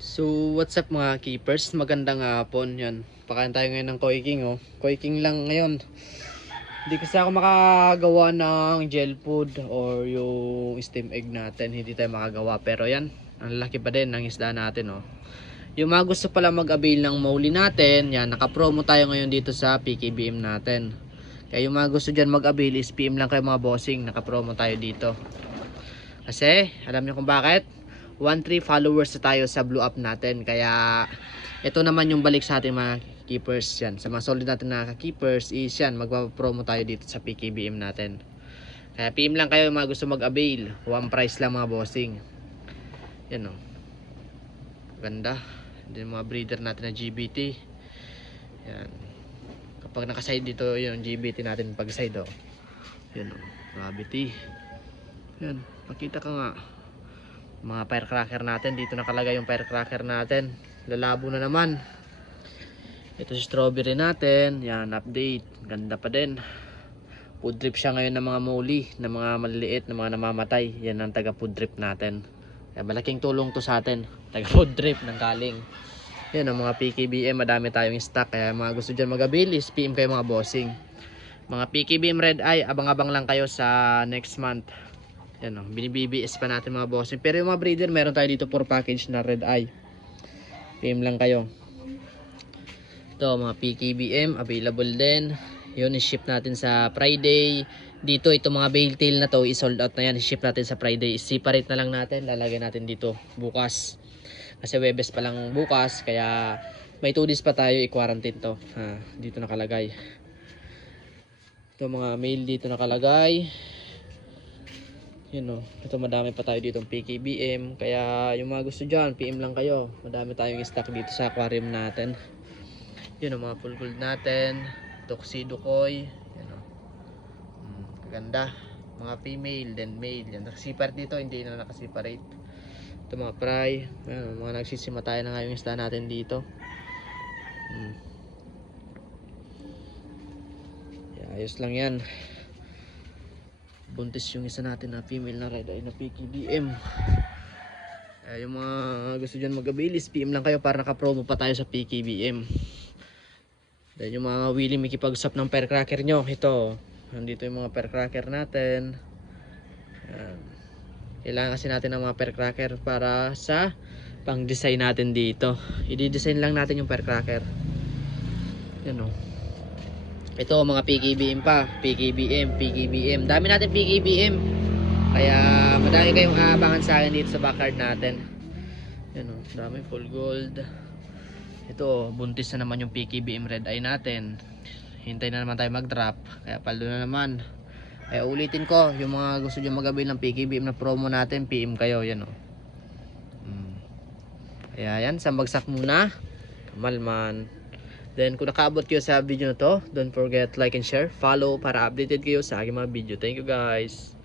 So, what's up mga keepers? Magandang hapon. Yan. Pakain tayo ngayon ng Koi King, oh. Koi King lang ngayon. Hindi kasi ako makagawa ng gel food or yung steam egg natin. Hindi tayo makagawa. Pero yan, ang laki pa din ng isda natin, oh. Yung mga gusto pala mag-avail ng Mowly natin, yan, naka-promo tayo ngayon dito sa PKBM natin. Kaya yung mga gusto dyan mag-avail is PM lang kayo mga bossing. Naka-promo tayo dito. Kasi, alam niyo kung bakit? 1-3 followers na tayo sa blue up natin. Kaya ito naman yung balik sa ating mga keepers yan. Sa mga solid natin na keepers is yan, magpapromo tayo dito sa PKBM natin. Kaya PM lang kayo mga gusto mag-avail. One price lang mga bossing. Yan o. Ganda. Yan mga breeder natin na GBT. Yan. Kapag nakaside dito yung GBT natin pag side o. Yan o. Gravity. Yan. Pakita ka nga. Mga firecracker natin, dito nakalagay yung firecracker natin, lalabo na naman. Ito si strawberry natin, yan, update, ganda pa din. Food drip siya ngayon ng mga muli, ng mga maliliit, ng mga namamatay. Yan ang taga food drip natin. Kaya malaking tulong to sa atin, taga food drip ng galing. Yan ang mga PKBM, madami tayong stock. Kaya mga gusto dyan mag-avail is PM kayo mga bossing. Mga PKBM Red Eye, abang-abang lang kayo sa next month. Yan o, binibibis pa natin mga bossing. Pero yung mga breeder, meron tayo dito for package na red eye. PM lang kayo. Ito mga PKBM, available din. Yun, i-ship natin sa Friday. Dito, ito mga bale tail na to, i-sold out na yan. I-ship natin sa Friday. I-separate na lang natin. Lalagay natin dito bukas. Kasi Webes pa lang bukas. Kaya may 2 days pa tayo i-quarantine to. Dito nakalagay. Ito mga mail dito nakalagay. Yun o, ito madami pa tayo dito ng PKBM. Kaya yung mga gusto dyan, PM lang kayo. Madami tayong stock dito sa aquarium natin. Yun o, mga full gold natin. Tuxedo koi. Yun o, kaganda. Mga female, then male. Yan, nakasiparate dito, hindi na nakasiparate. Ito mga fry. Yan, mga nagsisima tayo na nga yung isda natin dito. Yeah, ayos lang yan. Buntis yung isa natin na female na red eye na PKBM. Yung mga gusto dyan mag-avail, PM lang kayo para naka-promo pa tayo sa PKBM. Then yung mga willing makipag-usap ng firecracker nyo, ito, nandito yung mga firecracker natin. Yan. Kailangan kasi natin ng mga firecracker para sa pang-design natin dito. I-design lang natin yung firecracker. Yan o. Ito mga PKBM pa, PKBM. Dami natin PKBM. Kaya madami kayong aabangan sa akin dito sa backyard natin. Yan o, dami full gold. Ito, buntis na naman yung PKBM red eye natin. Hintay na naman tayo mag-drop. Kaya paldo na naman. Kaya ulitin ko, yung mga gusto nyo mag-avail ng PKBM na promo natin, PM kayo. Yan o. Kaya yan, sambagsak muna. Kamalman. Then kung nakaabot kayo sa video na to, don't forget like and share, follow para updated kayo sa aking mga video. Thank you guys.